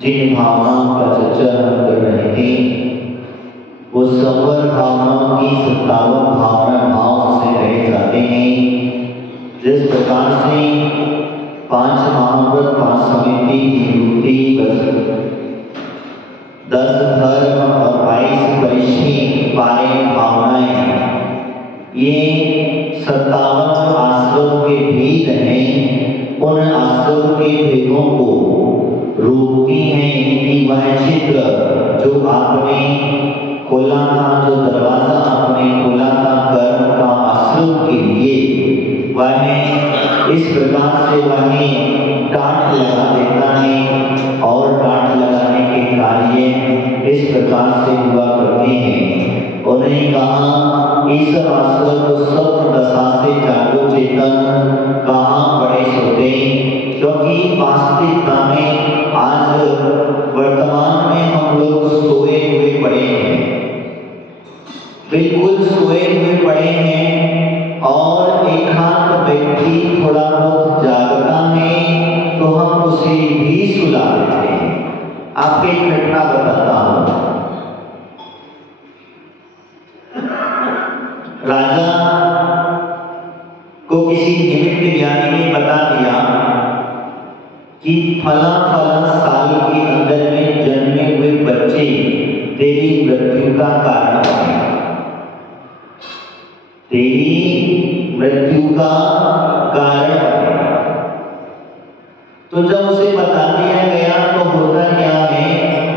जिन भावनाओं का चर्चा हम कर रहे थे वो संवर भावनाओं की 57 भावना भाव से रहे जाते हैं। जिस प्रकार से 5 महाव्रत 5 समिति की युक्ति 10 धर्म और 22 परिचय 12 भावनाएं, ये 57 आश्रम के भेद हैं। उन आश्रम के भेदों को रोकती है कि वह चित्र जो आपने खोला था, जो दरवाजा आपने खोला था कर्म का आश्रम के लिए, वह इस प्रकार से वह टाट लगा देता है और टाट लगाने के कार्य इस प्रकार से हुआ करते हैं। उन्होंने कहा इस आश्रम को सब दशा से जागो चेतन कहाँ बड़े सोते, क्योंकि वास्तविकता में आज वर्तमान में हम लोग सोए हुए पड़े हैं, बिल्कुल सोए हुए पड़े हैं। और एकांत व्यक्ति थोड़ा बहुत जागता है तो हम उसे भी सुला देते हैं। आपको एक घटना बताता हूं। राजा को किसी निमित्त ज्ञानी ने बता दिया कि फला फला साल के अंदर में जन्मे हुए बच्चे तेरी मृत्यु का कारण है, तेरी मृत्यु का कारण है। तो जब उसे बता दिया गया तो होता क्या है,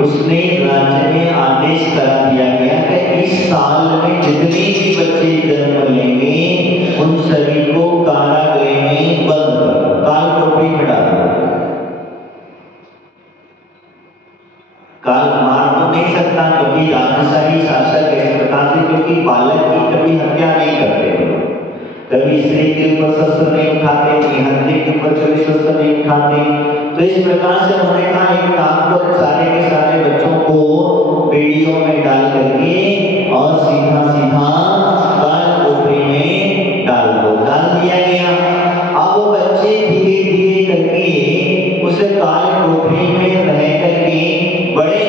उसने राज्य में आदेश करा दिया गया कि इस साल में जितने भी बच्चे जन्म लेंगे उन सभी को कारागृह में बंद करो, काल टोपी में डालो। काल मार तो नहीं सकता क्योंकि राजशाही शासक इस प्रकार से, क्योंकि बालक की कभी हत्या नहीं करते, कभी स्त्री के ऊपर शस्त्र नहीं उठाते, निहत्थे के ऊपर कभी शस्त्र नहीं उठाते। तो इस प्रकार से उन्होंने कहा एक काम को सारे के सारे बच्चों को बेड़ियों में डाल करके और सीधा सीधा काल कोठरी में डाल दो। डाल दिया गया। अब वो बच्चे धीरे धीरे करके उस काल कोठरी में रह करके बड़े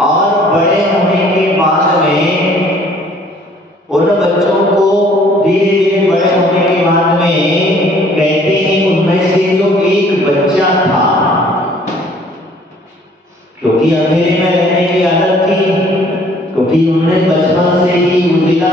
और बड़े होने के बाद में उन बच्चों को धीरे धीरे बड़े होने के बाद में कहते हैं उनमें से जो एक बच्चा था, क्योंकि अंधेरे में रहने की आदत थी, क्योंकि उन्होंने बचपन से ही उजिला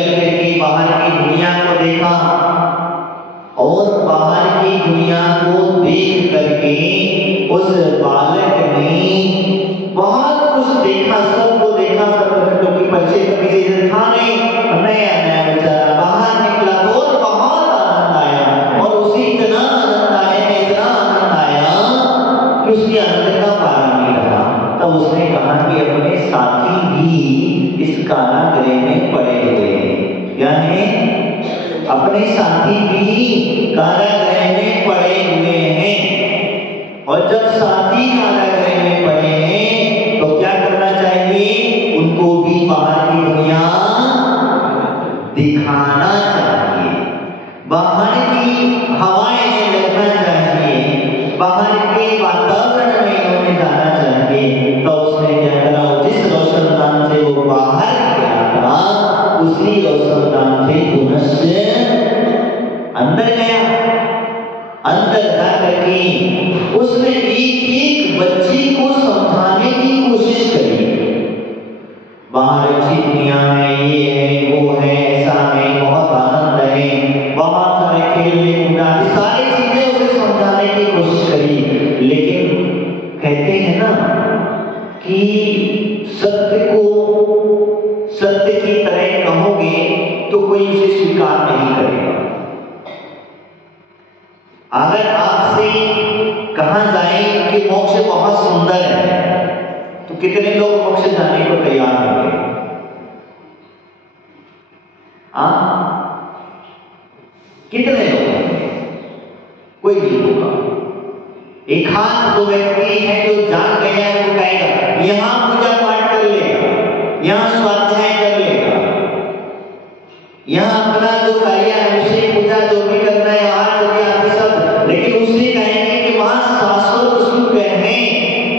निकल करके बाहर की दुनिया को देखा और बाहर की दुनिया को देख करके उस बालक ने बहुत कुछ देखा, सबको देखा, सब क्योंकि बच्चे कभी से था नहीं, नया नया बेचारा बाहर निकला तो और बहुत आनंद आया और उसे इतना आनंद आया कि उसकी आनंद का पारा नहीं रहा। तब उसने कहा कि अपने साथी भी इस कारागृह में पड़े हुए हैं, यानी अपने साथी भी कारागृह में पड़े हुए हैं। और जब साथी कारागृह में पड़े हैं तो क्या करना चाहिए? उनको भी बाहर की दुनिया दिखाना चाहिए, बाहर की हवाएं लगना चाहिए, बाहर के वातावरण में उन्हें जाना चाहिए। तो उसने क्या करा? जिस रोशनदान से वो बाहर गया था उसी रोशनदान से पुनः अंदर गया। अंदर जाकर के उसने एक एक बच्चे को समझाने की कोशिश करी। बाहर अच्छी दुनिया है, ये है, वो है, ऐसा है, बहुत आनंद है, बहुत सारे खेलने कूदने, सारी चीजें उसे समझाने की कोशिश करी। लेकिन कहते हैं ना कि सत्य की तरह कहोगे तो कोई उसे स्वीकार नहीं करेगा। अगर आपसे कहा जाए कि मोक्ष बहुत सुंदर है तो कितने लोग मोक्ष जाने को तैयार होंगे? कितने लोग होंगे? कोई नहीं होगा। एक हाथ जो व्यक्ति है जो जान गया है वो कहेगा यहां पूजा पाठ कर लेगा, यहां स्वाध्याय कर लेगा, यहां अपना जो कार्य अभिषेक पूजा जो भी करना है आज सब, लेकिन उससे कहेंगे कि वहां शाश्वत सुख है,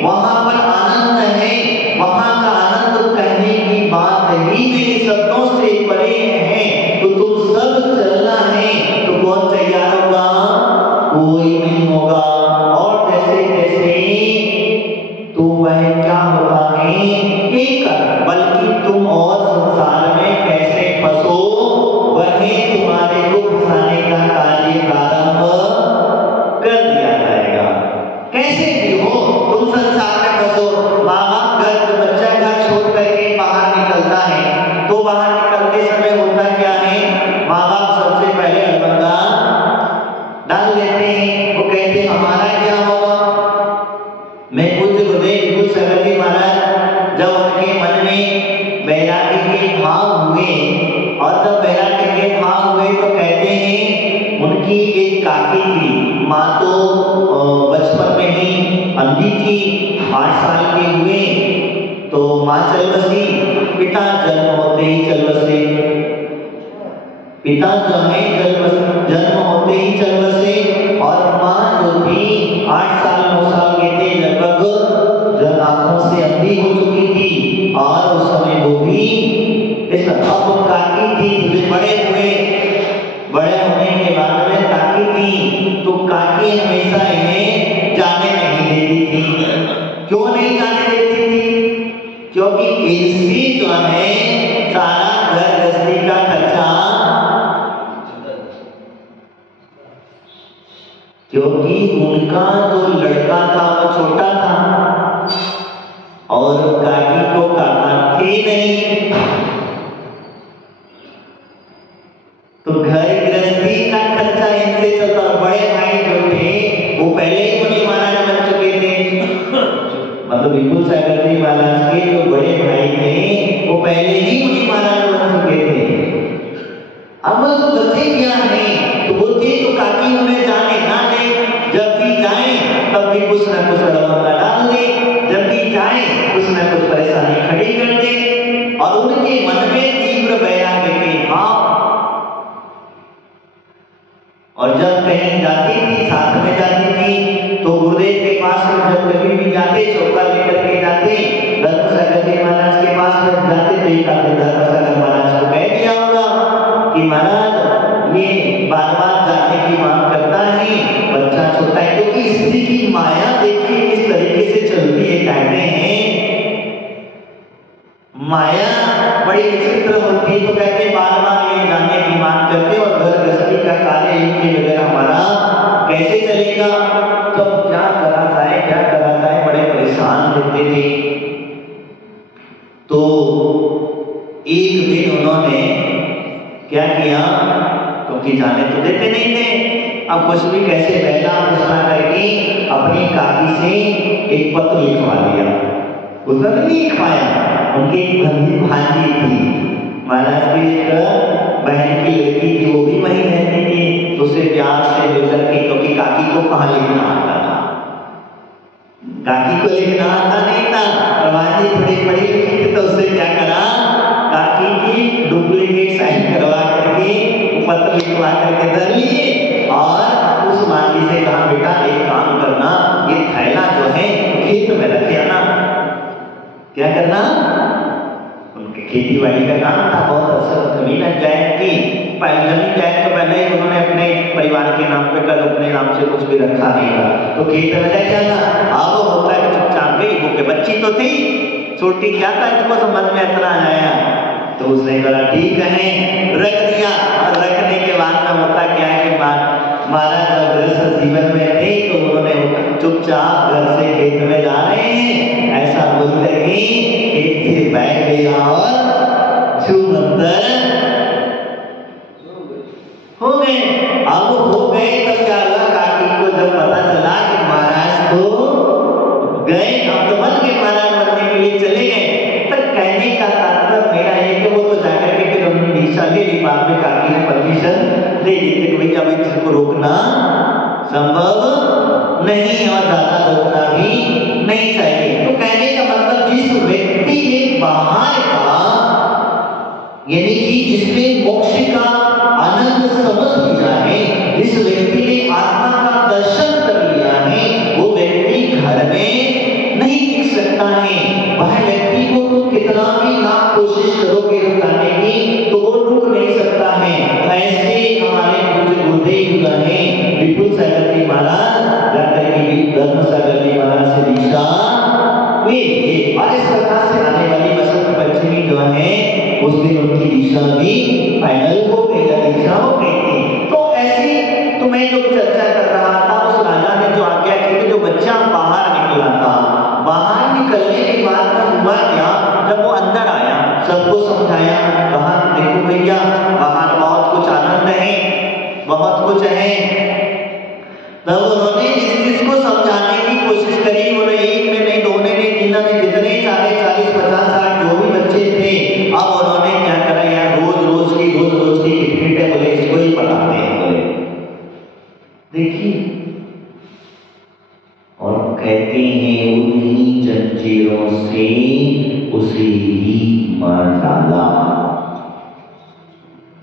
वहां पर आनंद है, वहां का आनंद कहने की बात ही नहीं, शब्दों से परे है। तो तुम सब चलना है तो कौन तैयार होगा? कोई नहीं होगा। और जैसे जैसे तो वह क्या होता है एक, बल्कि तुम और संसार में कैसे फंसो वही तुम्हारे को फंसाने का कार्य प्रारंभ कर दिया जाएगा। कैसे भी हो तुम संसार में फंसो। माँ बाप घर, बच्चा घर छोड़ करके बाहर निकलता है तो बाहर निकलते समय होता क्या है? माँ बाप सबसे पहले अलबंगा डाल देते हैं। वो कहते हमारा क्या होगा? मैं पूज्य गुरुदेव कुछ सरस्वती महाराज जब उनके मन में वैराग्य के भाव हुए और जब वैराग्य के भाव हुए तो कहते हैं उनकी एक काकी थी, माँ तो बचपन में ही अंधी थी, 8 साल के हुए तो माँ चल बसी, पिता जन्म होते ही चल बसे, पिता जो है जन्म होते ही चल बसे और माँ जो थी 8 साल 9 साल के थे लगभग जब आंखों से अंधी हो चुकी थी और उस समय वो भी इस अब काकी थी, बड़े हुए, बड़े होने के बाद में काकी थी तो काकी हमेशा इन्हें जाने नहीं देती थी। क्यों नहीं जाने देती थी? क्योंकि इनसे जो है सारा घर गृहस्थी का खर्चा, क्योंकि उनका जो लड़का था वो छोटा था और काकी को काका थे नहीं, तो घर गृहस्थी का खर्चा इनसे चलता। बड़े भाई जो थे वो पहले ही मुनि महाराज बन चुके थे, मतलब विपुल सागर जी महाराज के जो बड़े भाई थे वो पहले ही मुनि महाराज बन चुके थे। अब तो बच्चे क्या है तो वो थे तो काकी उन्हें जाने ना दे, जब भी जाए तब भी कुछ ना कुछ अलबंगा डाल दे, जब भी जाए कुछ ना कुछ परेशानी खड़ी कर दे और उनके मन में तीव्र वैराग्य के भाव। और जब कहीं जाती थी साथ में जाती थी तो गुरुदेव के पास में जब कभी भी जाते चौका लेकर के जाते, धर्मसागर जी महाराज के पास में जाते तो एक आधे धर्मसागर महाराज को कह दिया होगा कि महाराज ये बार बार जाने की मांग करता है, बच्चा छोटा है, क्योंकि स्त्री की माया देखिए किस तरीके से चलती है। कहते हैं माया बड़ी विचित्र होती है तो कहते बार बार क्या किया, क्योंकि जाने तो देते नहीं थे, अब कुछ भी कैसे पहला फैसला करके अपनी काकी से एक पत्र लिखवा लिया। उसने नहीं लिखवाया, उनकी एक बंदी भांजी थी, महाराज की एक बहन की लड़की थी, वो भी वहीं रहती थी, तो उसे प्यार से लेकर के, क्योंकि काकी को कहाँ लिखना आता था, काकी को लिखना आता नहीं था, और भांजी थोड़ी पढ़ी लिखी थी, तो उससे क्या करा, काकी की डुप्लीकेट साइन करवा करके पत्र लिखवा करके दे लिए, और उस माली से कहा बेटा एक काम करना, ये थैला जो है खेत में रखे आना। क्या करना, उनके खेती बाड़ी का काम था, बहुत असल जमीन जायद की, पहले जमीन जायद तो पहले ही उन्होंने अपने परिवार के नाम पे कर, अपने नाम से कुछ भी रखा नहीं था, तो खेत में रह जाना। अब होता है चुपचाप गई, वो के बच्ची तो थी छोटी, क्या था इसको समझ में इतना आया, तो उसने कहा ठीक है, रख दिया। और रखने के बाद में होता क्या है कि महाराज जब गृहस्थ जीवन में थे, तो उन्होंने चुपचाप घर से खेत में जा रहे हैं, ऐसा बोलते कि खेत से बैठ गया और छू अंदर हो गए। अब हो गए तब क्या हुआ, काकी को जब पता चला कि महाराज तो गए, अब तो बन के महाराज बनने के लिए चले गए, तब कहने का तात्पर्य मेरा है कि वो तो जाकर के फिर उन्होंने दीक्षा ले ली, बाद में काकी ने परमिशन दे दी कि भाई अब इसको रोकना संभव नहीं है और ज्यादा रोकना भी नहीं चाहिए। तो कहने का मतलब जिस व्यक्ति ने बाहर का, यानी कि जिसमें मोक्ष का आनंद समझ लिया है, जिस व्यक्ति ने आत्मा का दर्शन कर लिया है, वो व्यक्ति घर में नहीं टिक सकता है। वह व्यक्ति को तो कितना भी लाख कोशिश करोगे रुकाने की, तो वो रुक नहीं सकता है। ऐसे हमारे गुरुदेव हैं विपुल सागर जी महाराज, जाकर के धर्म सागर जी महाराज से दीक्षा हुई, और इस प्रकार से आने वाली बसंत पंचमी जो है उस दिन उनकी दीक्षा भी फाइनल हो गई, दीक्षा हो गई थी। तो ऐसी तो मैं जो चर्चा कर रहा था, उस राजा ने जो आज्ञा की थी, जो बच्चा बाहर निकला था, बाहर निकलने के बाद में हुआ क्या, जब वो अंदर आया, सबको समझाया, कहा देखो भैया बाहर बहुत कुछ आनंद है, बहुत कुछ है। तब उन्होंने इस चीज को समझाने की कोशिश करी, उन्होंने एक में नहीं, दो ने नहीं, तीन ने, जितने 40, 50, 60 जो भी बच्चे थे, अब उन्होंने क्या करा यार, रोज रोज की किटकिट है, बोले इसको ही पढ़ाते हैं, बोले देखिए, और कहते हैं उन्हीं जंजीरों से उसे ही मार डाला।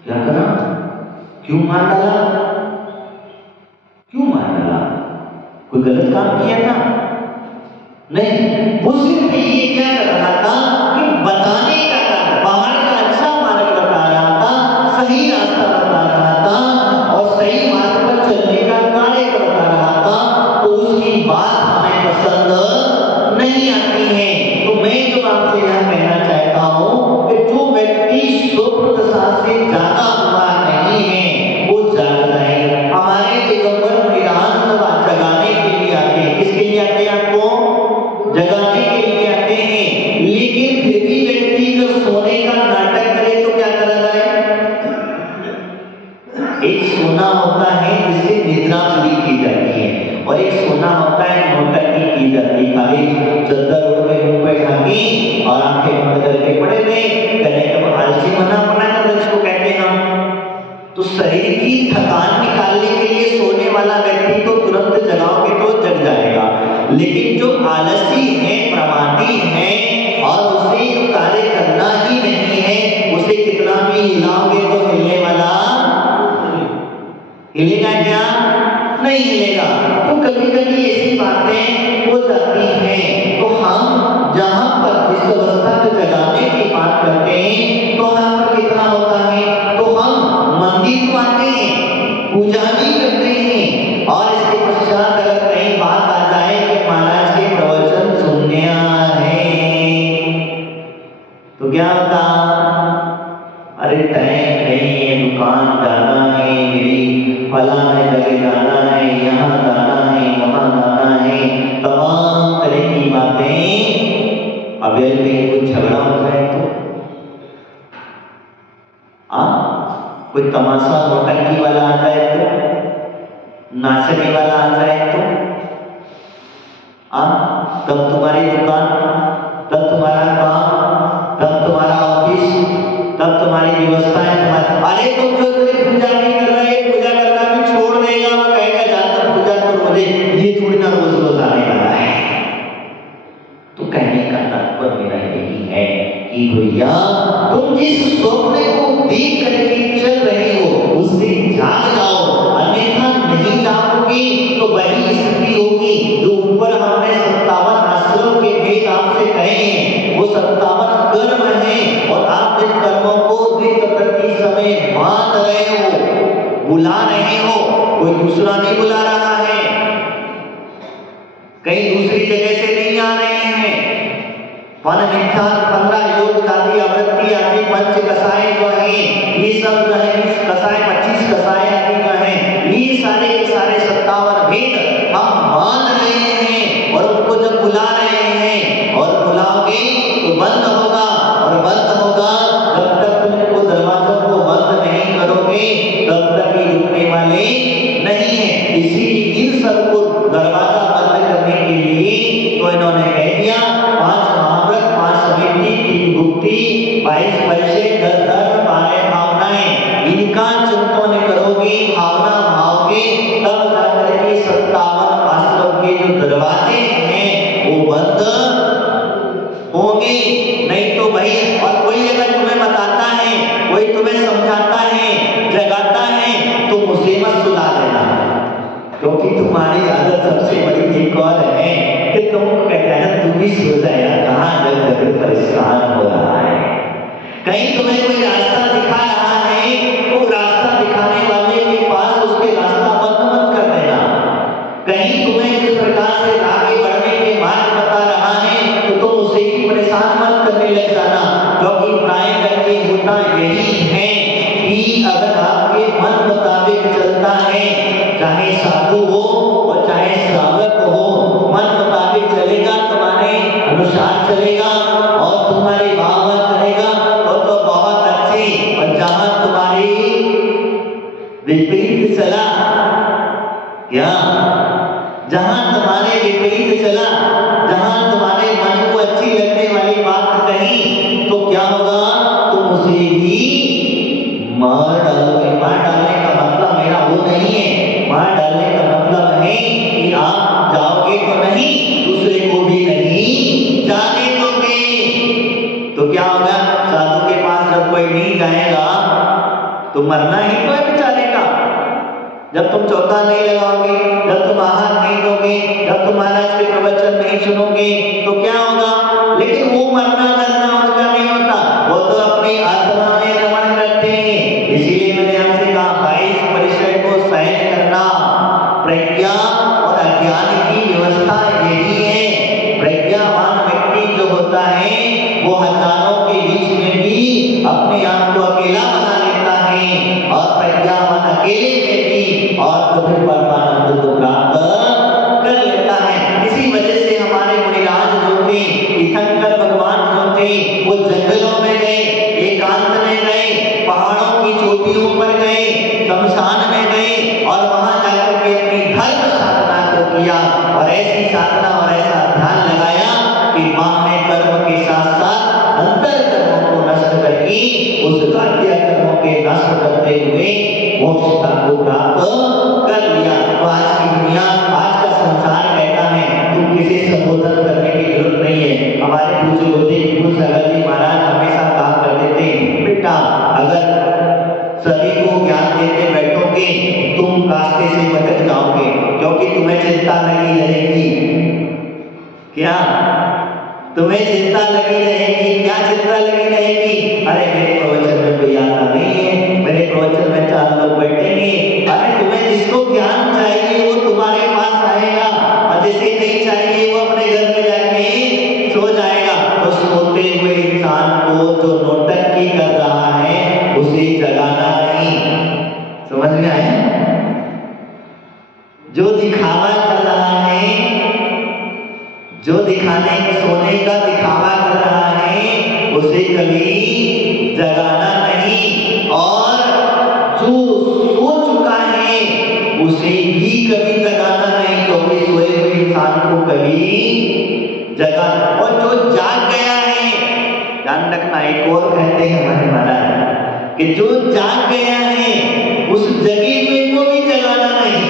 क्या करा, क्यों मार डाला, क्यों मार डाला, कोई गलत काम किया था नहीं, वो सिर्फ ये क्या कर रहा था कि बताने का काम, बाहर का अच्छा मार्ग बता रहा था, सही रास्ता बता रहा था, और सही मार्ग पर चलने का कार्य बता रहा था, तो उसकी बात हमें पसंद नहीं आती है। तो मैं जो आपसे यह कहना चाहता हूँ कि जो व्यक्ति स्वप्न दशा से जागा हुआ नहीं है, वो जाग जाए। हमारे दिगंबर विधानसभा जगाने के लिए आते हैं, किसके लिए आते हैं, आपको जगाने के लिए आते हैं, लेकिन फिर भी व्यक्ति अगर सोने का नाटक करे तो क्या करा जाए, एक सोना होता है जिससे निद्रा पूरी की जाती है, और एक सोना होता है नौटंकी की जाती है, खाली चद्दर ओढ़ के मुंह पे ढाकी और आंखें बंद करके पड़े रहे, कहने का आलसी बना कर इसको कहते हैं हम। तो शरीर की थकान निकालने के लिए सोने वाला व्यक्ति तो तुरंत जगाओगे तो जग जाएगा, लेकिन जो आलसी है, प्रमादी है, और उसे कार्य करना ही नहीं है, उसे कितना भी हिलाओगे तो हिलने वाला, हिलेगा क्या, नहीं हिलेगा। तो कभी कभी ऐसी बातें हो जाती हैं। तो हम जहां पर जिस अवस्था को जगाने की बात करते हैं, तो वहां पर कितना होता है, तो हम मंदिर को आते हैं, पूजा भी करते हैं, और इसके पश्चात अगर कहीं बात आ जाए कि महाराज के प्रवचन सुनने है, तो क्या होता, अरे टाइम नहीं है, दुकान जाना है, मेरी फलाने जगह जाना है, यहाँ जाना है, वहां जाना है, तमाम तरह की बातें। अब यदि कुछ झगड़ा हो जाए कोई तमाशा नौटंकी वाला आ जाए तो, नाचने वाला आ जाए तो, तब तुम्हारी दुकान, तब तुम्हारा काम, तब तुम्हारा ऑफिस, तब तुम्हारी व्यवस्थाएं अरे तुम जो पूजा नहीं कर रहे, पूजा करना भी छोड़ देगा, वो कहेगा जाकर पूजा करो, मुझे ये थोड़ी ना रोज रोज आने वाला है। तो कहने का तात्पर्य मेरा यही है कि भैया तुम जिस स्वप्न को देख करके चल रहे हो उससे जाग जाओ, अन्यथा नहीं जाओगे तो वही स्थिति होगी जो ऊपर हमने 57 आश्रम के भेद आपसे कहे हैं। वो 57 कर्म है और आप जिन कर्मों को प्रति समय बांध रहे हो, बुला रहे हो, कोई दूसरा नहीं बुला रहा है, कहीं दूसरी जगह से नहीं आ रहे हैं। वन निष्ठान 15 योग आदि आवृत्ति आदि पंच कसाय जो है ये सब जो है 20 कसाय 25 कसाय आदि जो है ये सारे के सारे 57 भेद हम मान रहे हैं और उनको जब बुला रहे हैं और बुलाओगे तो बंद होगा और बंद होगा जब तक तुम इनको दरवाजों को बंद नहीं करोगे तब तक ये रुकने वाले नहीं है। इसीलिए इन सबको दरवाजा बंद करने के लिए तो इन्होंने कह दिया 5 महाव्रत 5 समिति 3 गुप्ती 22 पैसे 10 धर्म 12 भावनाएं, इनका चिंतन करोगे, भावना भावोगे तब जाकर के 57 आश्रम के जो दरवाजे हैं वो बंद होंगे। नहीं तो भाई और कोई अगर तुम्हें बताता है, कोई तुम्हें समझाता है, जगाता है तो मुझे मत सुना देना, क्योंकि तुम्हारी आदत सबसे बड़ी एक और है कि तुम कहते हैं तुम भी सो जाए, कहाँ जब परेशान हो रहा है। कहीं तुम्हें कोई रास्ता दिखा रहा है तो रास्ता दिखाने वाले के पास उसके रास्ता बंद मत कर देना। कहीं तुम्हें जिस प्रकार से आगे बढ़ने के मार्ग बता रहा है तो तुम उसे ही परेशान मत करने लग जाना, क्योंकि प्राय करके होता यही है कि अगर आपके मन मुताबिक चलता है, चाहे साधु हो और चाहे श्रावक हो, मन मुताबिक चलेगा, तुम्हारे अनुसार चलेगा और तुम्हारी भावना करेगा तो बहुत अच्छी। और जहां तुम्हारी विपरीत चला, क्या जहां तुम्हारे विपरीत चला, जहां तुम्हारे मन को अच्छी लगने वाली बात कही तो क्या होगा, तुम उसे भी मार डालोगे। मार डालने का मतलब मेरा वो नहीं है, मार डालने का मतलब है कि आप जाओगे तो नहीं, दूसरे को भी नहीं जाने दोगे। तो क्या होगा, साधु के पास जब कोई नहीं जाएगा तो मरना ही तो है बेचारे का। जब तुम चौथा नहीं लगाओगे, जब तुम आहार नहीं दोगे, जब तुम महाराज के प्रवचन नहीं सुनोगे तो क्या होगा। लेकिन वो मरना डरना उनका नहीं होता, वो तो अपनी आत्मा में रमण करते हैं। इसीलिए मैंने आपसे कहा 22 परिचय को सहन करना, प्रज्ञा और अज्ञान की व्यवस्था यही है। प्रज्ञावान व्यक्ति जो होता है वो हजारों के बीच में भी अपने आप को अकेला बना लेता है और प्रज्ञावान अकेले में भी और तो फिर परमानंद को प्राप्त कर लेता है। इसी वजह से हमारे मुनिराज जो थे, तीर्थंकर भगवान जो थे, वो जंगलों में गए, एकांत में गए, पहाड़ों की चोटियों पर गए, शमशान में गए और वहां जाकर के अपनी धर्म साधना को किया और ऐसी साधना और ऐसा ध्यान लगाया कि मां ने कर्म के साथ साथ अंतर कर्मों को नष्ट करके उस कार्य कर्मों के नष्ट करते हुए मोक्ष को प्राप्त कर लिया। तो आज की दुनिया, आज का संसार कहता है तुम किसी संबोधन करने की जरूरत नहीं है। हमारे पूज्य गुरुदेव सागर जी महाराज हमेशा कहा करते थे, बेटा अगर सभी को ज्ञान देते बैठोगे तुम रास्ते से भटक जाओगे, क्योंकि तुम्हें चिंता लगी रहेगी। क्या तुम्हें चिंता लगी रहेगी? क्या चिंता लगी रहेगी? अरे मेरे प्रवचन में कोई आता नहीं है, मेरे प्रवचन में 4 लोग बैठेंगे। अरे तुम्हें जिसको ज्ञान चाहिए वो तुम्हारे पास आएगा और जिसे नहीं चाहिए वो अपने घर में जाके सो जाएगा। तो सोते हुए इंसान को जो नौटंकी कर रहा है उसे जगाना नहीं। समझ में आया? जो दिखावा कर रहा है, जो दिखाने सोने का दिखावा कर रहा है उसे कभी जगाना नहीं। और कभी जगाना नहीं, क्योंकि सोए हुए इंसान को कभी जगाना। और जो जाग गया है, ध्यान रखना, एक और कहते हैं हमारे महाराज कि जो जाग गया है उस जगे हुए को भी जगाना नहीं।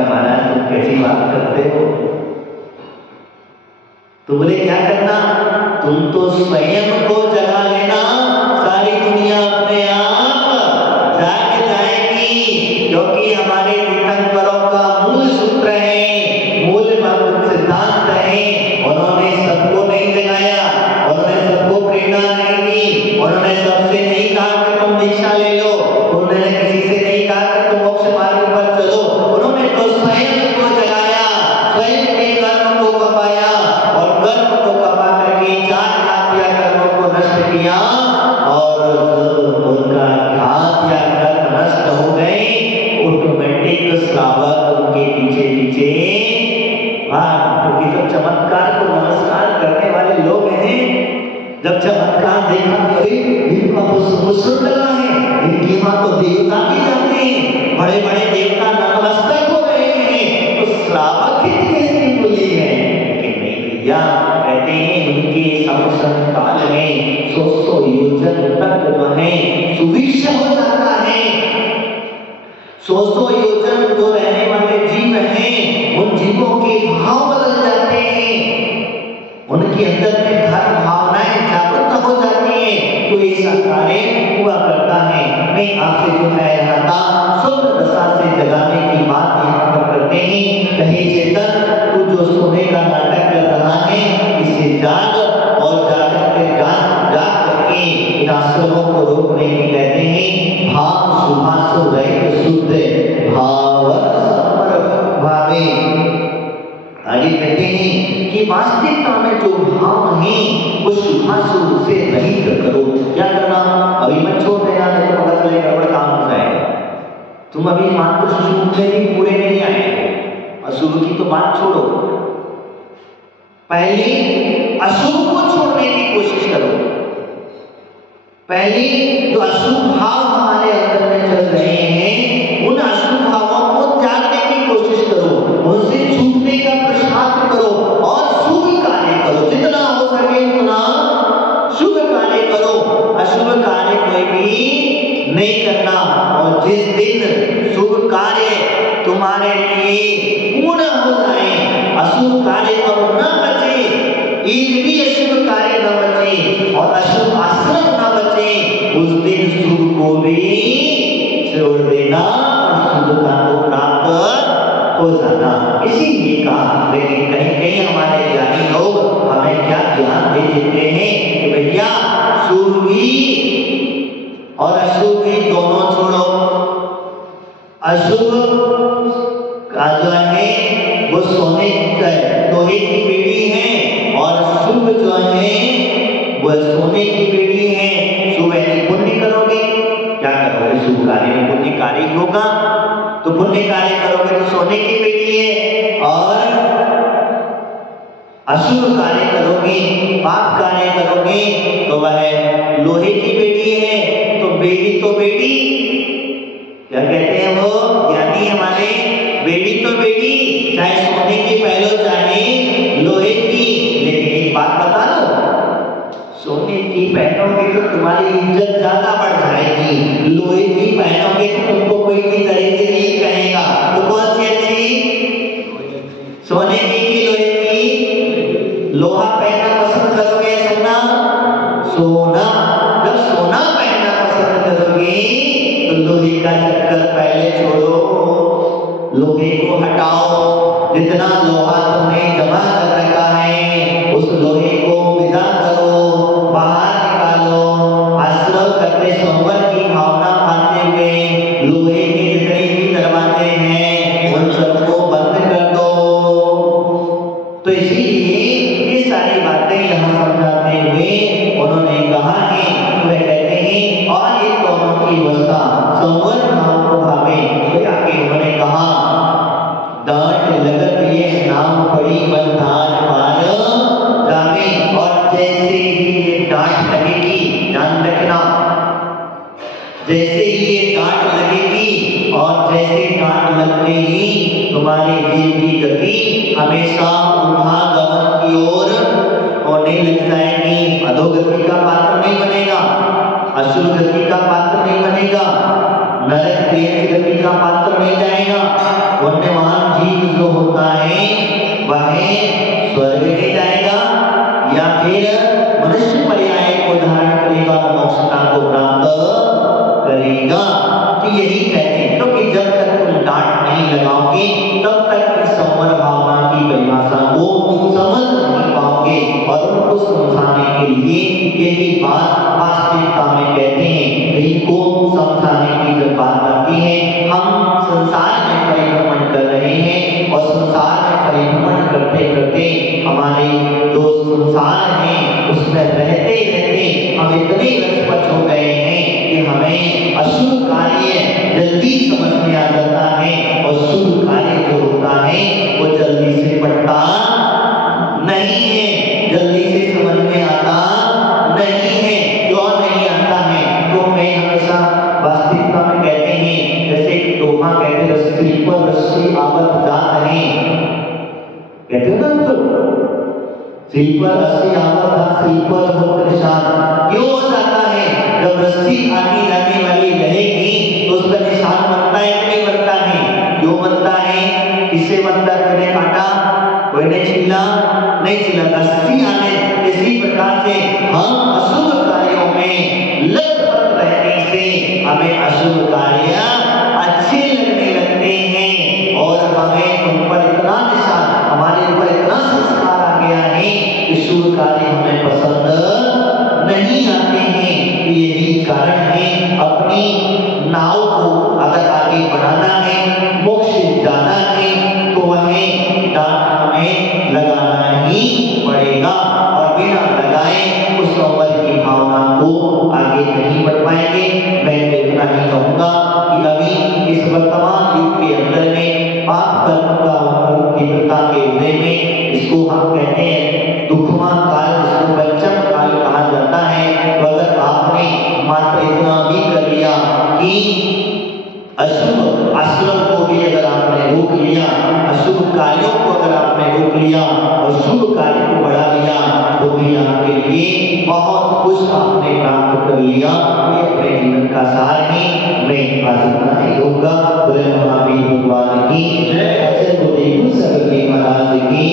महाराज तुम कैसी बात करते हो? तो बोले क्या करना, तुम तो स्वयं को जगा लेना, सारी दुनिया अपने आप जाग जाएगी। क्योंकि हमारे तीर्थंकरों का मूल सूत्र है, मूल सिद्धांत है, उन्होंने सबको नहीं जगाया, उन्होंने सबको प्रेरणा नहीं दी, उन्होंने सबसे नहीं कहा कि तुम दीक्षा ले लो, उन्होंने किसी से नहीं कहा कि तुम मोक्ष मार्ग पर चलो, उन्होंने तो स्वयं को जगाया, स्वयं के कर्म को कमाया और कर्म को कमा करके 4 हत्या कर्मों को नष्ट किया। और उनका हत्या कर्म नष्ट हो गए, ऑटोमेटिक श्रावक उनके पीछे पीछे क्योंकि जब चमत्कार को नमस्कार करने वाले लोग हैं, जब चमत्कार देखा अरे इनका तो समुद्र लगा है, इनकी मां तो देवता भी जाते हैं, बड़े बड़े देवता नतमस्तक हो रहे हैं, तो श्रावक कितने से बोली है कि नहीं भैया, कहते हैं उनके संवत्सर काल में 100 योजन तक जो है सुविश्व हो जाता है। 100 योजन जो रहने वाले जीव हैं, उन जीवों के भाव बदल जाते हैं, उनके अंदर में धर्म भावनाएं जागृत हो जाती हैं। तो ऐसा कार्य हुआ करता है। मैं आपसे जो है रहा था, स्वप्न दशा से जगाने की बात यहाँ पर करते हैं। कहीं चेतन, तू जो सोने का नाटक कर रहा है, इसे जाग और जाग करके इन आश्रमों को रोकने की कहते हैं भाव सुभासु रहित शुद्ध भाव भावे। आगे कहते हैं कि वास्तविकता में जो भाव है वो शुभाशु से रहित करो। क्या करना, अभी मत छोड़ देना, नहीं तो पता चलेगा बड़ा काम हो जाएगा। तुम अभी मान लो शुभ में भी पूरे नहीं आए, अशुभ की तो बात छोड़ो, पहले अशुभ को छोड़ने की कोशिश करो। पहले जो अशुभ भाव हमारे अंदर में चल रहे हैं, उन अशुभ भावों को त्यागने की कोशिश करो, उनसे छूटने का प्रयास करो और शुभ कार्य करो, जितना हो सके उतना शुभ कार्य करो। अशुभ कार्य कोई भी नहीं करना। और जिस दिन शुभ कार्य तुम्हारे लिए पूर्ण हो जाए, अशुभ कार्य तो न बचे, एक भी अशुभ कार्य न बचे और अशुभ आश्रम न बचे, उस दिन शुभ को भी छोड़ देना और शुभता को प्राप्त हो जाना। इसीलिए कहा, लेकिन कहीं कहीं हमारे ज्ञानी लोग हमें क्या ज्ञान दे देते हैं कि भैया शुभ भी और अशुभ भी दोनों छोड़ो। अशुभ का जो है वो सोने लोहे की बेड़ी है और शुभ जो है वो सोने की बेड़ी है। शुभ है पुण्य करोगे, क्या करोगे, शुभ कार्य में पुण्य कार्य होगा, तो पुण्य कार्य करोगे तो सोने की बेड़ी है। और अशुभ कार्य करोगे, पाप कार्य करोगे तो वह लोहे की बेड़ी है। तो बेड़ी क्या कहते हैं वो ज्ञानी हमारे, बेड़ी तो बेड़ी, चाहे सोने की पहलो चाहे लोहे की। लेकिन एक बात बता दो, सोने की पहनोगे तो तुम्हारी इज्जत ज्यादा बढ़ जाएगी, लोहे की पहनोगे तो तुमको कोई भी तरीके नहीं कहेगा। तो कौन सी अच्छी, सोने की लोहे की? लोहा पहनना पसंद करोगे, सोना? जब सोना पहनना पसंद करोगे तो लोहे का चक्कर पहले छोड़ो, लोहे को हटाओ। जितना लोहा तुमने जमा कर रखा है उस लोहे को विदा करो, बाहर निकालो। आश्रम करते सोमवार की भावना पाते हुए लोहे के जितने भी दरवाजे हैं उन सबको बंद कर दो। तो इसीलिए ये सारी बातें यहाँ समझाते हुए उन्होंने कहा है, वह कहते हैं और इन दोनों की अवस्था संवर भाव को भावे। आगे उन्होंने कहा डांट लगत ये नाम पड़ी बंधार पार जावे। और जैसे ही ये डांट लगेगी, ध्यान रखना, जैसे ही ये डांट लगेगी और जैसे डांट लगते ही हमारे जीव की गति हमेशा ऊर्ध्वगमन की ओर होने लग जाएगी। अधोगति का पात्र नहीं बनेगा, अशुभ गति का पात्र नहीं बनेगा, नरक प्रेत गति का पात्र नहीं जाएगा। पुण्यवान जीव जो होता है वह स्वर्ग में जाएगा या फिर मनुष्य पर्याय को धारण करेगा और मोक्षता को प्राप्त करेगा। तो यही कहते हैं, क्योंकि जब तक तुम डांट नहीं लगाओगे तब तक इस संवर भावना की परिभाषा को समझ नहीं पाओगे। और उनको समझाने के लिए यही बात वास्तविकता में कहते हैं। इनको समझाने की जब बात आती है, हम संसार में परिभ्रमण कर रहे हैं और संसार में परिभ्रमण करते करते हमारे जो संसार है उसमें रहते रहते हम इतने रसपच हो गए हैं कि हमें अशुभ कार्य जल्दी समझ में आ जाता है और शुभ कार्य जो होता है वो जल्दी से पड़ता नहीं है, जल्दी से समझ में आता नहीं है। क्यों नहीं आता है? तो मैं हमेशा वास्तविकता में कहते हैं, जैसे डोमा कहते रस्सी पर रस्सी आवत जात है, कहते हो ना तो सिल पर रस्सी आवत था, सिल पर हो परेशान क्यों हो जाता है? जब रस्सी आगे जाने वाली रहेगी तो उसका निशान बनता है कि नहीं बनता है? क्यों बनता है? किससे बनता है? कोई ने काटा, कोई ने छीला, नहीं छीला, रस्सी आने। इसी प्रकार से हम अशुभ कार्यों में लटपट रहने से हमें अशुभ कार्य अच्छे लगने लगते हैं और हमें उन पर इतना निशान, हमारे ऊपर इतना संस्कार आ गया है कि शुभ कार्य हमें पसंद नहीं आते हैं। यही कारण है, अपनी नाव को अगर आगे बढ़ाना है, मोक्ष जाना है, तो वह डांट हमें लगाना ही पड़ेगा और बिना लगाए उस संवर की भावना को आगे नहीं बढ़ पाएंगे। मैं इतना ही कहूँगा कि अभी इस वर्तमान युग के अंदर में पाप कर्म का तीव्रता के उदय में इसको हम कहते हैं दुखमा काल, इसको पंचम काल कहा जाता है। तो अगर आपने मात्र इतना भी कर लिया कि अशुभ आश्रम को भी अगर आपने रोक लिया, अशुभ कार्यों को अगर आपने रोक लिया और शुभ कार्य को बढ़ा लिया, तो भी आपके लिए बहुत कुछ आपने प्राप्त कर लिया। ये अपने जीवन का सार है। मैं आशीर्वाद दूंगा भगवान की जय, महाराज की